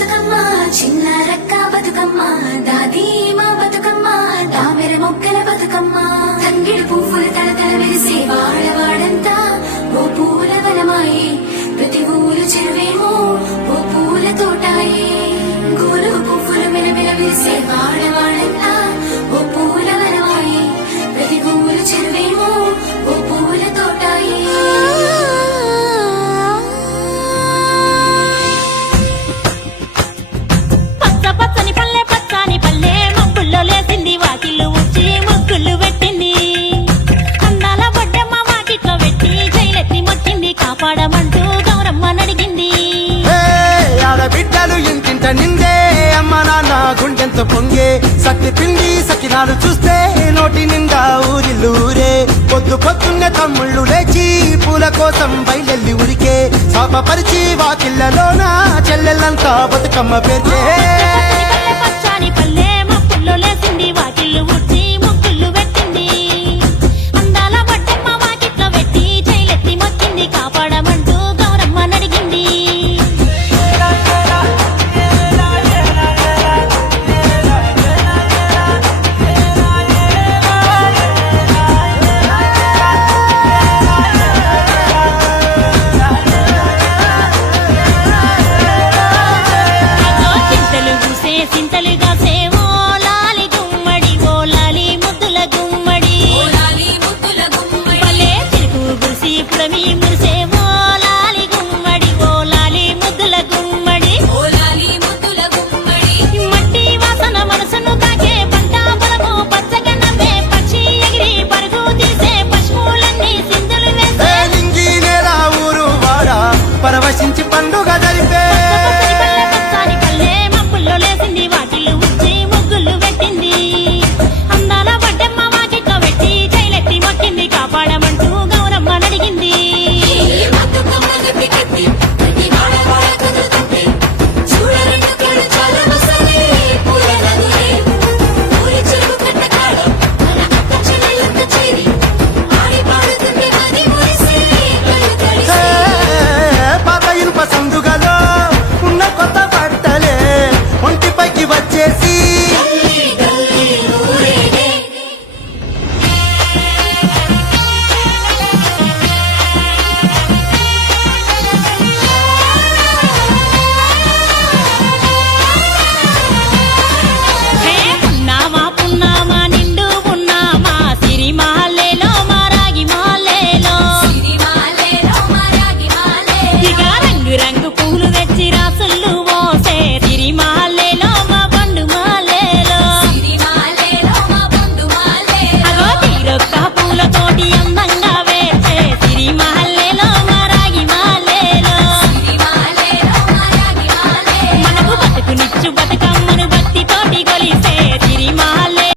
బతుకమ్మ చిన్న రక్క బతుకమ్మ దాది మా బతుకమ్మ తామెర మొక్కల బతుకమ్మ తంగిడి పువ్వులు తలతల మెరిసే వాడవాడంతా ఓ పూల వనమాయే ప్రతి ఊరు చెరువేమో ఓ పూల తోటాయే గోరు పువ్వులు మెలమెల మెరిసే వాడవాడంతా ఓ పూల వనమాయే ప్రతి ఊరు చెరువేమో ఓ పూల తోటాయే కాపాడమంటూ గౌరమ్మ నడిగింది. ఆడబిడ్డలు ఇంటింట నిందే అమ్మ నాన్న గుండెంత పొంగే సత్తి పిండి సకినాలు చూస్తే నోటి నిండా ఊరిల్లూరే పొద్దున్నే తమ్ముళ్ళు లేచి పూల కోసం బయలెల్లి ఉరికే శాపపరిచి వాకిళ్లలోన చెల్లెళ్ళంతా బతుకమ్మ పేర్చే